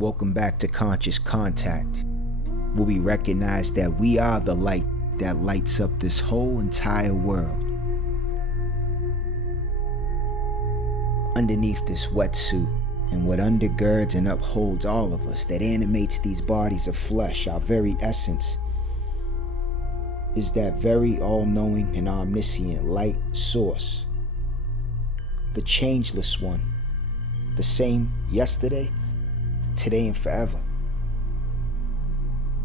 Welcome back to Conscious Contact, where we recognize that we are the light that lights up this whole entire world. Underneath this wetsuit, and what undergirds and upholds all of us, that animates these bodies of flesh, our very essence, is that very all-knowing and omniscient light source, the changeless one, the same yesterday, today, and forever.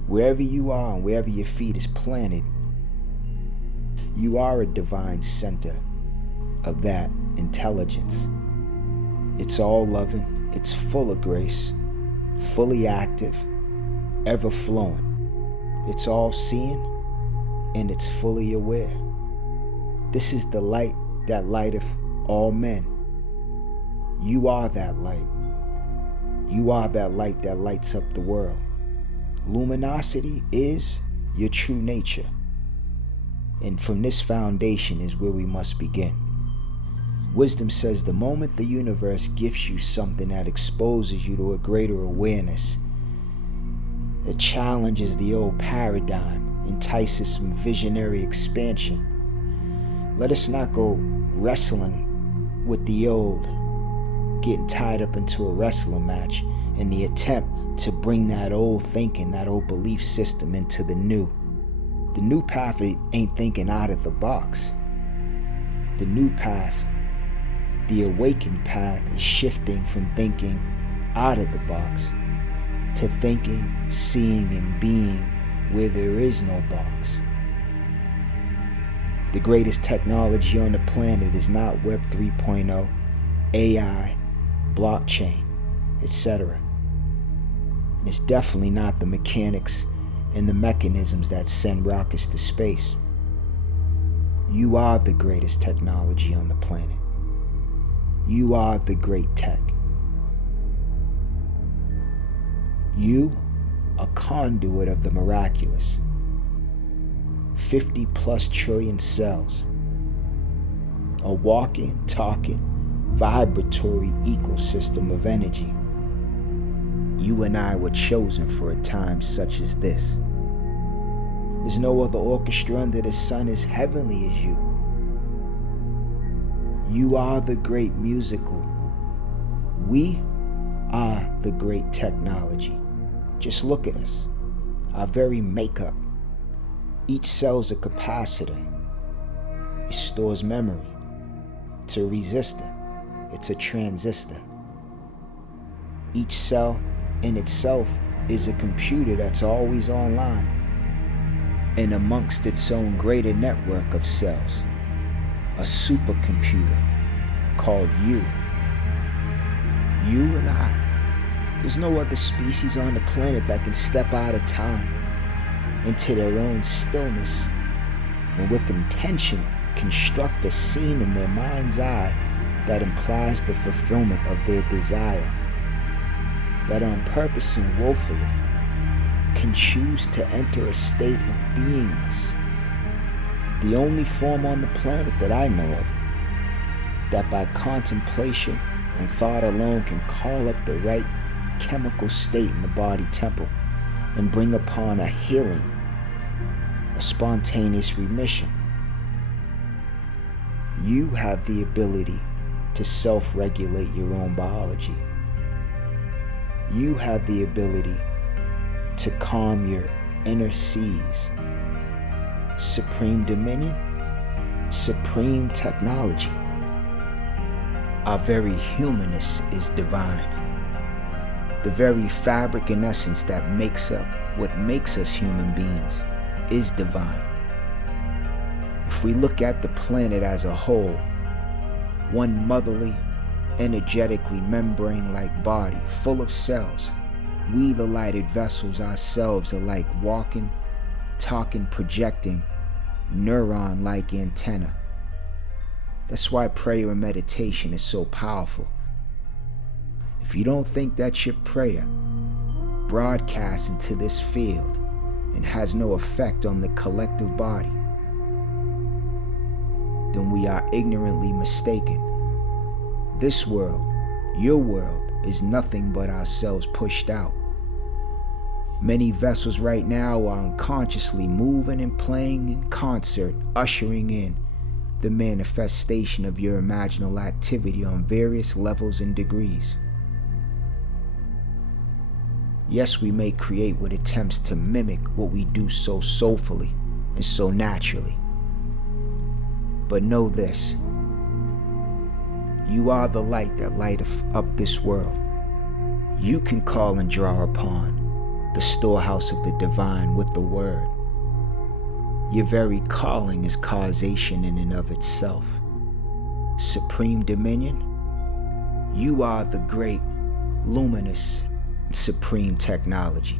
Wherever you are and wherever your feet is planted, you are a divine center of that intelligence. It's all loving, it's full of grace, fully active, ever flowing. It's all seeing, and it's fully aware. This is the light that lighteth all men. You are that light. You are that light that lights up the world. Luminosity is your true nature. And from this foundation is where we must begin. Wisdom says the moment the universe gives you something that exposes you to a greater awareness, that challenges the old paradigm, entices some visionary expansion, let us not go wrestling with the old, getting tied up into a wrestling match in the attempt to bring that old thinking, that old belief system into the new. The new path ain't thinking out of the box. The new path, the awakened path, is shifting from thinking out of the box to thinking, seeing, and being where there is no box. The greatest technology on the planet is not Web 3.0, AI, blockchain, etc. And it's definitely not the mechanics and the mechanisms that send rockets to space. You are the greatest technology on the planet. You are the great tech. You, a conduit of the miraculous. 50 plus trillion cells. A walking, talking, vibratory ecosystem of energy. You and I were chosen for a time such as this. There's no other orchestra under the sun as heavenly as you. You are the great musical. We are the great technology. Just look at us, our very makeup. Each cell's a capacitor. It stores memory. It's a resistor. It's a transistor. Each cell in itself is a computer that's always online and amongst its own greater network of cells, a supercomputer called you. You and I. There's no other species on the planet that can step out of time into their own stillness and with intention construct a scene in their mind's eye that implies the fulfillment of their desire, that on purpose and woefully can choose to enter a state of beingness. The only form on the planet that I know of that by contemplation and thought alone can call up the right chemical state in the body temple and bring upon a healing, a spontaneous remission. You have the ability to self-regulate your own biology. You have the ability to calm your inner seas. Supreme dominion, supreme technology. Our very humanness is divine. The very fabric and essence that makes up what makes us human beings is divine. If we look at the planet as a whole, one motherly, energetically membrane-like body full of cells, we the lighted vessels ourselves are like walking, talking, projecting, neuron-like antenna. That's why prayer and meditation is so powerful. If you don't think that your prayer broadcasts into this field and has no effect on the collective body, then we are ignorantly mistaken. This world, your world, is nothing but ourselves pushed out. Many vessels right now are unconsciously moving and playing in concert, ushering in the manifestation of your imaginal activity on various levels and degrees. Yes, we may create with attempts to mimic what we do so soulfully and so naturally. But know this: you are the light that lighteth up this world. You can call and draw upon the storehouse of the divine with the word. Your very calling is causation in and of itself. Supreme dominion, you are the great, luminous, supreme technology.